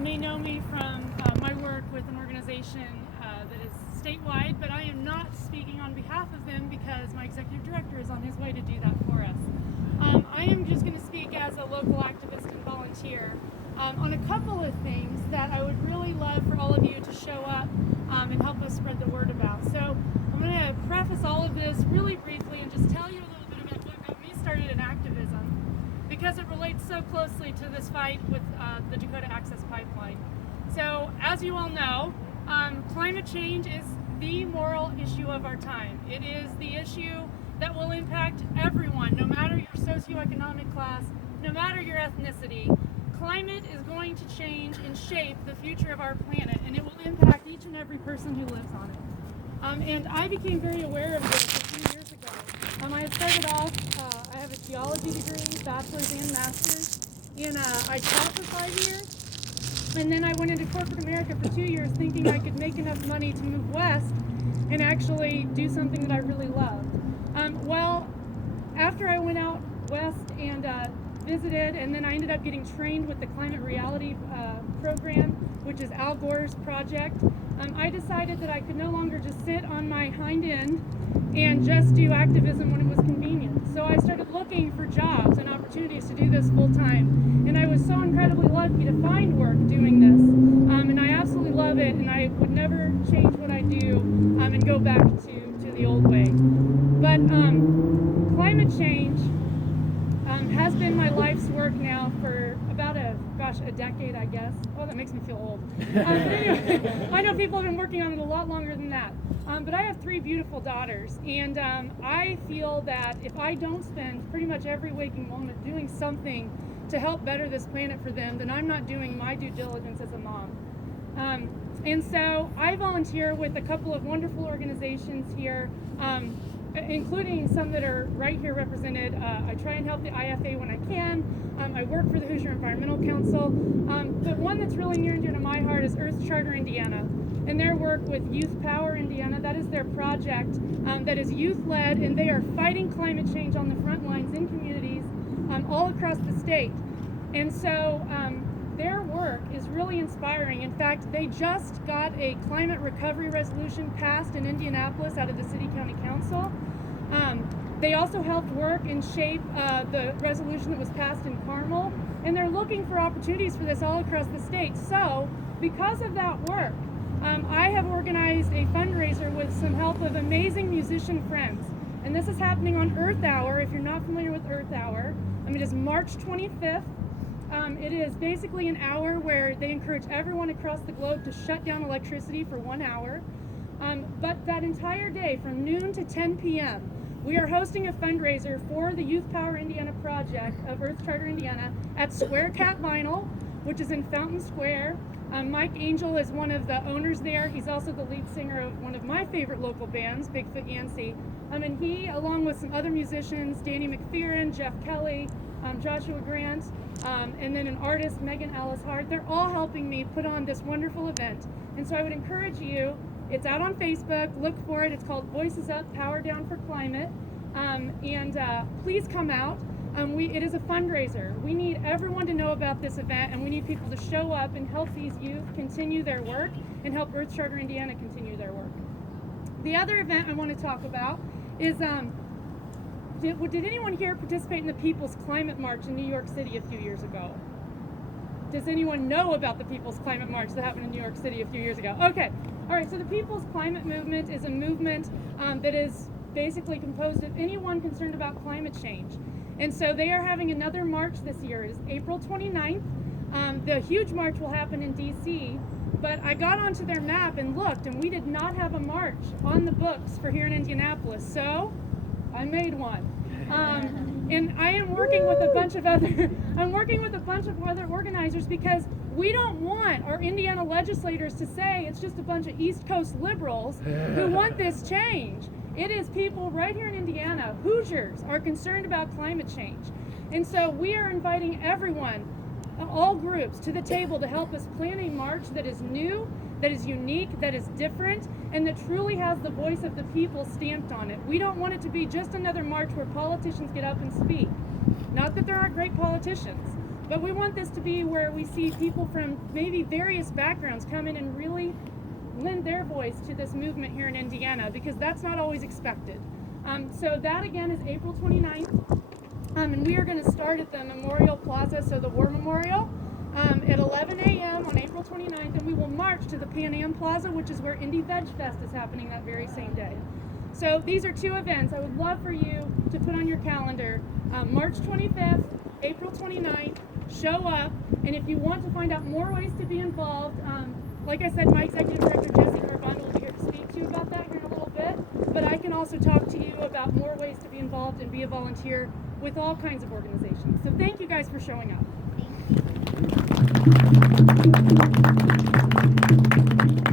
may know me from my work with an organization that is statewide, but I am not speaking on behalf of them because my executive director is on his way to do that for us. I am just going to speak as a local activist and volunteer on a couple of things that I would really love for all of you to show up and help us spread the word about. So I'm going to preface all of this really briefly and just tell you a little bit about what got me started in activism, because it relates so closely to this fight with the Dakota Access Pipeline. So, as you all know, climate change is the moral issue of our time. It is the issue that will impact everyone, no matter your socioeconomic class, no matter your ethnicity. Climate is going to change and shape the future of our planet, and it will impact each and every person who lives on it. And I became very aware of this a few years ago. I had started off, I have a geology degree, bachelor's and master's, and I taught for 5 years, and then I went into corporate America for 2 years thinking I could make enough money to move west and actually do something that I really loved. Well, after I went out west and visited, and then I ended up getting trained with the Climate Reality program, which is Al Gore's project. I decided that I could no longer just sit on my hind end and just do activism when it was convenient. So I started looking for jobs and opportunities to do this full time. And I was so incredibly lucky to find work doing this. And I absolutely love it, and I would never change what I do and go back to the old way. But climate change has been my life's work now for about a decade, I guess. Oh, that makes me feel old. Anyway, I know people have been working on it a lot longer than that. But I have 3 beautiful daughters, and I feel that if I don't spend pretty much every waking moment doing something to help better this planet for them, then I'm not doing my due diligence as a mom. And so I volunteer with a couple of wonderful organizations here, including some that are right here represented. I try and help the IFA when I can. I work for the Hoosier Environmental Council. But one that's really near and dear to my heart is Earth Charter Indiana, and their work with Youth Power Indiana. That is their project that is youth-led, and they are fighting climate change on the front lines in communities all across the state. And so their work is really inspiring. In fact, they just got a climate recovery resolution passed in Indianapolis out of the City County Council. They also helped work and shape the resolution that was passed in Carmel, and they're looking for opportunities for this all across the state. So, because of that work, I have organized a fundraiser with some help of amazing musician friends. And this is happening on Earth Hour. If you're not familiar with Earth Hour, it is March 25th. It is basically an hour where they encourage everyone across the globe to shut down electricity for 1 hour. But that entire day, from noon to 10 p.m., we are hosting a fundraiser for the Youth Power Indiana project of Earth Charter Indiana at Square Cat Vinyl, which is in Fountain Square. Mike Angel is one of the owners there. He's also the lead singer of one of my favorite local bands, Bigfoot Yancey. And he, along with some other musicians, Danny McPheron, Jeff Kelly, Joshua Grant, and then an artist, Megan Alice Hart, they're all helping me put on this wonderful event. And so I would encourage you, it's out on Facebook, look for it. It's called Voices Up, Power Down for Climate. Please come out. It is a fundraiser. We need everyone to know about this event, and we need people to show up and help these youth continue their work and help Earth Charter Indiana continue their work. The other event I want to talk about is, did anyone here participate in the People's Climate March in New York City a few years ago? Does anyone know about the People's Climate March that happened in New York City a few years ago? Okay, all right, so the People's Climate Movement is a movement that is basically composed of anyone concerned about climate change. And so they are having another march this year. It is April 29th. The huge march will happen in DC, but I got onto their map and looked, and we did not have a march on the books for here in Indianapolis, so I made one. And I am working with a bunch of other organizers, because we don't want our Indiana legislators to say it's just a bunch of East Coast liberals who want this change. It is people right here in Indiana, Hoosiers, are concerned about climate change. And so we are inviting everyone, all groups, to the table to help us plan a march that is new, that is unique, that is different, and that truly has the voice of the people stamped on it. We don't want it to be just another march where politicians get up and speak. Not that there aren't great politicians, But we want this to be where we see people from maybe various backgrounds come in and really lend their voice to this movement here in Indiana, because that's not always expected. So that again is April 29th, and we are going to start at the Memorial Plaza, so the War Memorial, at 11 a.m. on April 29th, and we will march to the Pan Am Plaza, which is where Indy Veg Fest is happening that very same day. So these are two events I would love for you to put on your calendar. March 25th, April 29th, show up, and if you want to find out more ways to be involved, like I said, my Executive Director, Jesse Carbon, will be here to speak to you about that here in a little bit, but I can also talk to you about more ways to be involved and be a volunteer with all kinds of organizations. So thank you guys for showing up. Thank you.